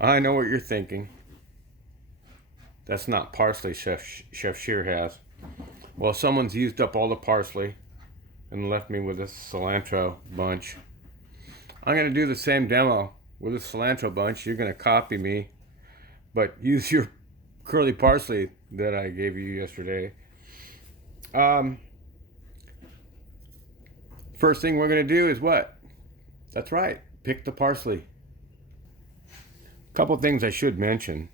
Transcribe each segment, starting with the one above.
I know what you're thinking. That's not parsley Chef Shear has. Well, someone's used up all the parsley and left me with a cilantro bunch. I'm going to do the same demo with a cilantro bunch. You're going to copy me, but use your curly parsley that I gave you yesterday. Um, First thing we're going to do is what? That's right, pick the parsley. A couple things I should mention.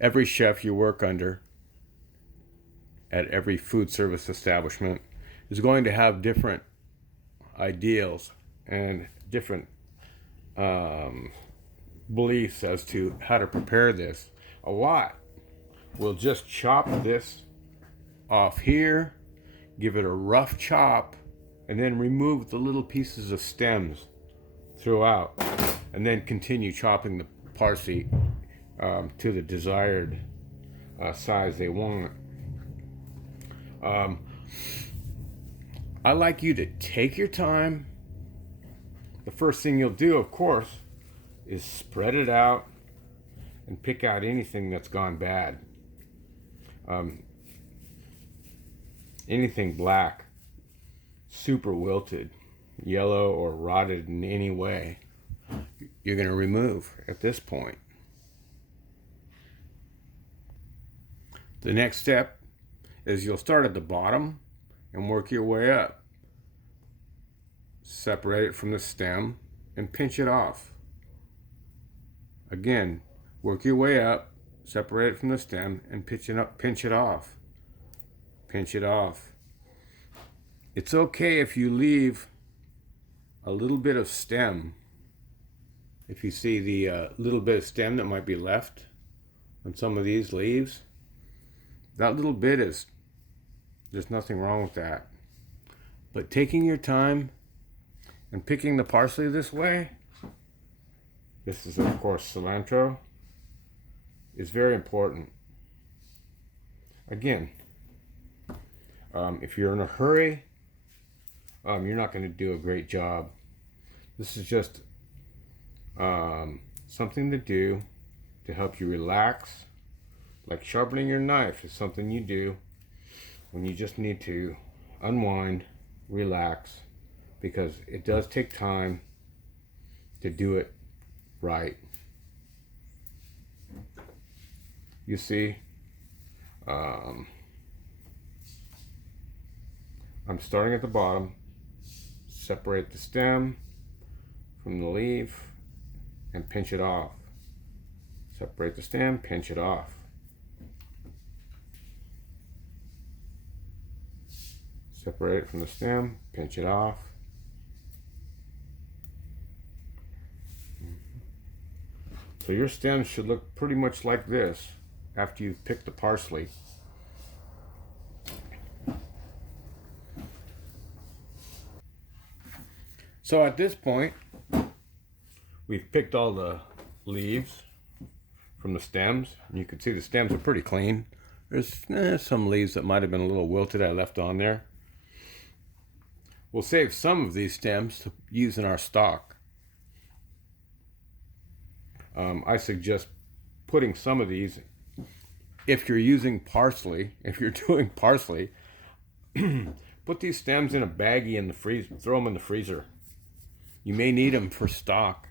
Every chef you work under at every food service establishment is going to have different ideals and different beliefs as to how to prepare this. A lot will just chop this off here, give it a rough chop, and then remove the little pieces of stems throughout, and then continue chopping the parsley to the desired size they want. I like you to take your time. The first thing you'll do, of course, is spread it out and pick out anything that's gone bad. Anything black, super wilted, yellow, or rotted in any way, you're going to remove at this point. The next step is you'll start at the bottom and work your way up. Separate it from the stem and pinch it off. Again, work your way up, separate it from the stem and pinch it off. Pinch it off. It's okay if you leave a little bit of stem. If you see the little bit of stem that might be left on some of these leaves, that little bit there's nothing wrong with that. But taking your time and picking the parsley this way, this is of course cilantro, is very important. Again, if you're in a hurry, you're not going to do a great job. This is just something to do to help you relax. Like sharpening your knife is something you do when you just need to unwind, relax, because it does take time to do it right. You see, I'm starting at the bottom, separate the stem from the leaf and pinch it off. Separate the stem, pinch it off. Separate it from the stem, pinch it off. So your stems should look pretty much like this after you've picked the parsley. So at this point, we've picked all the leaves from the stems. You can see the stems are pretty clean. There's some leaves that might have been a little wilted I left on there. We'll save some of these stems to use in our stock. I suggest putting some of these, if you're using parsley, if you're doing parsley, put these stems in a baggie in the freezer, throw them in the freezer. You may need them for stock.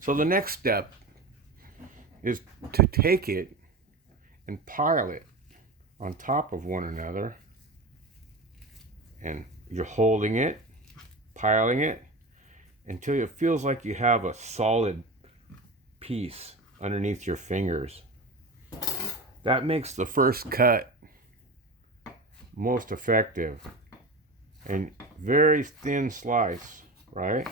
So the next step is to take it and pile it on top of one another, and you're holding it, piling it until it feels like you have a solid piece underneath your fingers. That makes the first cut most effective. And very thin slice, right?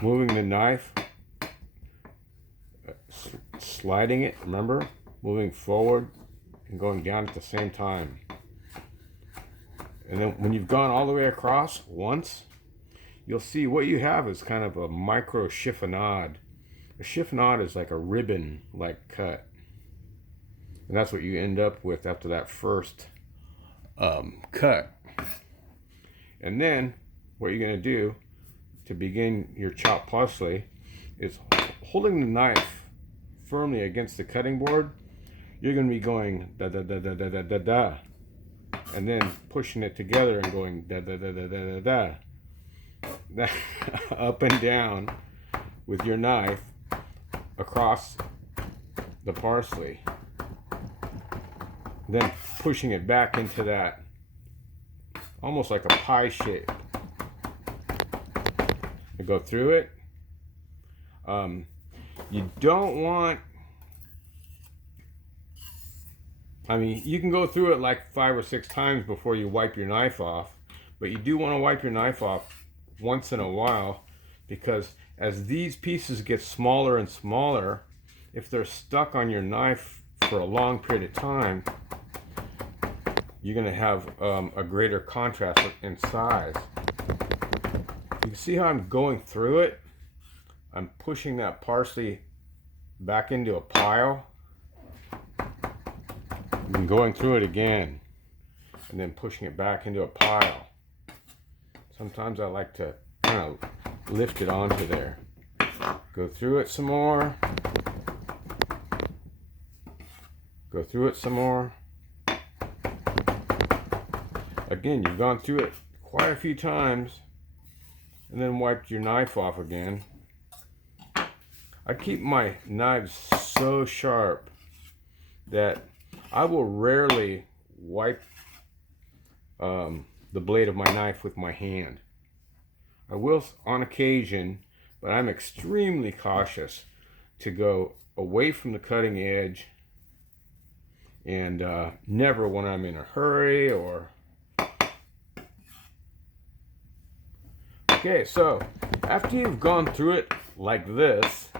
Moving the knife, sliding it, remember? Moving forward and going down at the same time. And then when you've gone all the way across once, you'll see what you have is kind of a micro chiffonade. A chiffonade is like a ribbon-like cut. And that's what you end up with after that first cut. And then what you're going to do to begin your chopped parsley is holding the knife firmly against the cutting board. You're going to be going da da da da da da da da, and then pushing it together and going da da da da da da da, up and down with your knife across the parsley. Then pushing it back into that, almost like a pie shape. You go through it. You don't want, I mean, you can go through it like 5 or 6 times before you wipe your knife off, but you do want to wipe your knife off once in a while, because as these pieces get smaller and smaller, if they're stuck on your knife for a long period of time, you're going to have a greater contrast in size. You can see how I'm going through it. I'm pushing that parsley back into a pile and going through it again, and then pushing it back into a pile. Sometimes I like to kind of lift it onto there. Go through it some more. Go through it some more. Again, you've gone through it quite a few times and then wiped your knife off again. I keep my knives so sharp that I will rarely wipe the blade of my knife with my hand. I will on occasion, but I'm extremely cautious to go away from the cutting edge, and never when I'm in a hurry or... Okay, so after you've gone through it like this,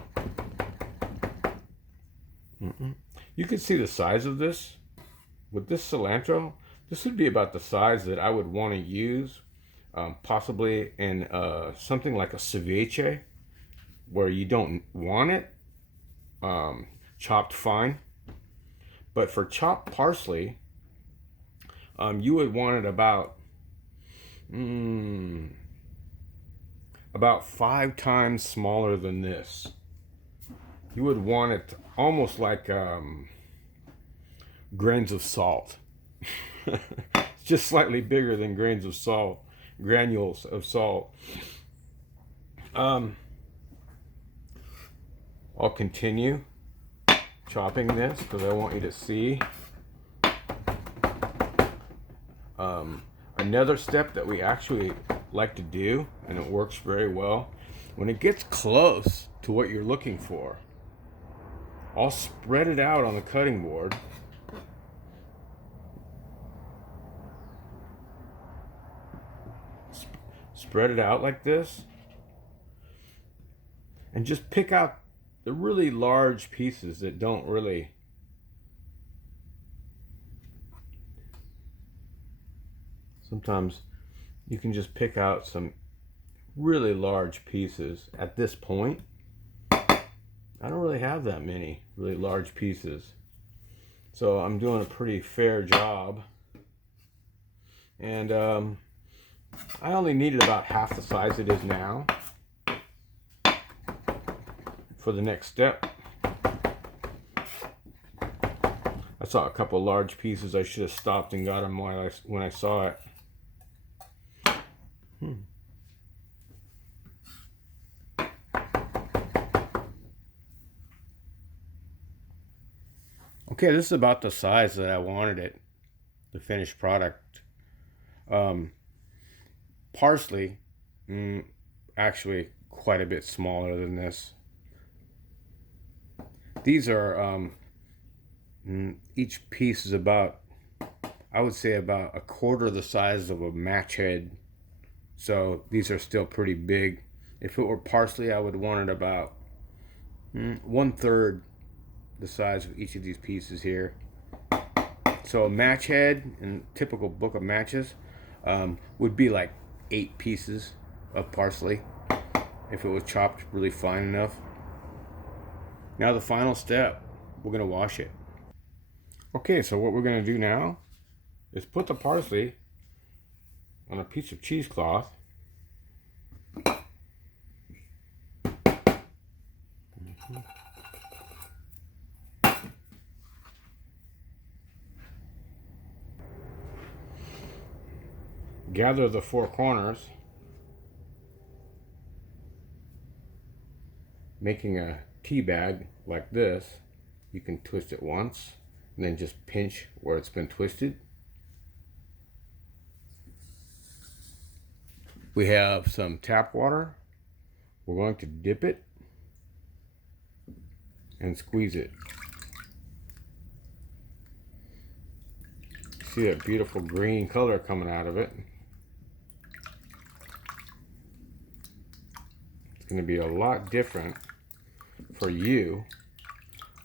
you can see the size of this. With this cilantro, this would be about the size that I would want to use, possibly in something like a ceviche, where you don't want it chopped fine. But for chopped parsley, you would want it about 5 times smaller than this. You would want it almost like grains of salt. It's just slightly bigger than grains of salt, granules of salt. I'll continue chopping this because I want you to see. Another step that we actually like to do, and it works very well, when it gets close to what you're looking for, I'll spread it out on the cutting board. Spread it out like this, and just pick out the really large pieces that don't really sometimes you can just pick out some really large pieces. At this point, I don't really have that many really large pieces, so I'm doing a pretty fair job. And I only needed about half the size it is now for the next step. I saw a couple of large pieces. I should have stopped and got them when I saw it. Okay, this is about the size that I wanted it, the finished product. Parsley, actually quite a bit smaller than this. These are, each piece is about, I would say about a quarter the size of a match head. So these are still pretty big. If it were parsley, I would want it about 1/3 the size of each of these pieces here. So a match head in a typical book of matches would be like 8 pieces of parsley if it was chopped really fine enough. Now the final step, we're going to wash it. Okay, so what we're going to do now is put the parsley on a piece of cheesecloth. Gather the four corners, making a tea bag like this. You can twist it once and then just pinch where it's been twisted. We have some tap water. We're going to dip it and squeeze it. See that beautiful green color coming out of it. It's going to be a lot different for you,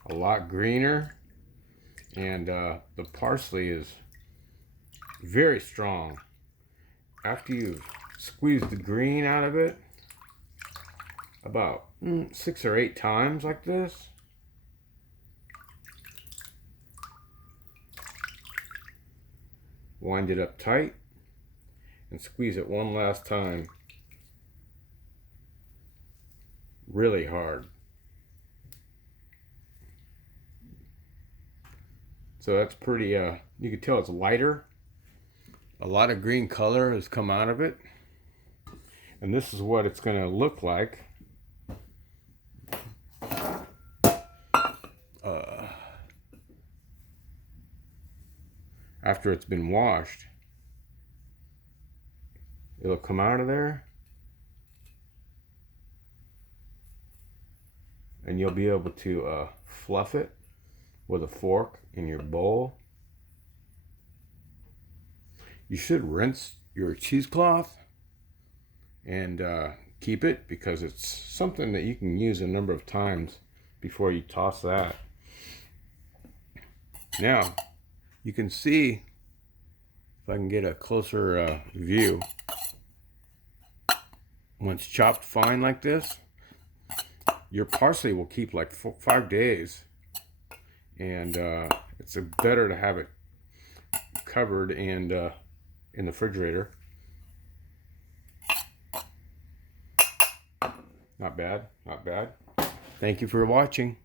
a lot greener, and the parsley is very strong. After you've squeezed the green out of it about 6 or 8 times like this, wind it up tight and squeeze it one last time really hard. So that's pretty, you can tell it's lighter. A lot of green color has come out of it. And this is what it's going to look like. After it's been washed. It'll come out of there. And you'll be able to fluff it with a fork in your bowl. You should rinse your cheesecloth and keep it, because it's something that you can use a number of times before you toss that. Now, you can see, if I can get a closer view, when it's chopped fine like this, your parsley will keep like 5 days. And it's better to have it covered and in the refrigerator. Not bad, not bad. Thank you for watching.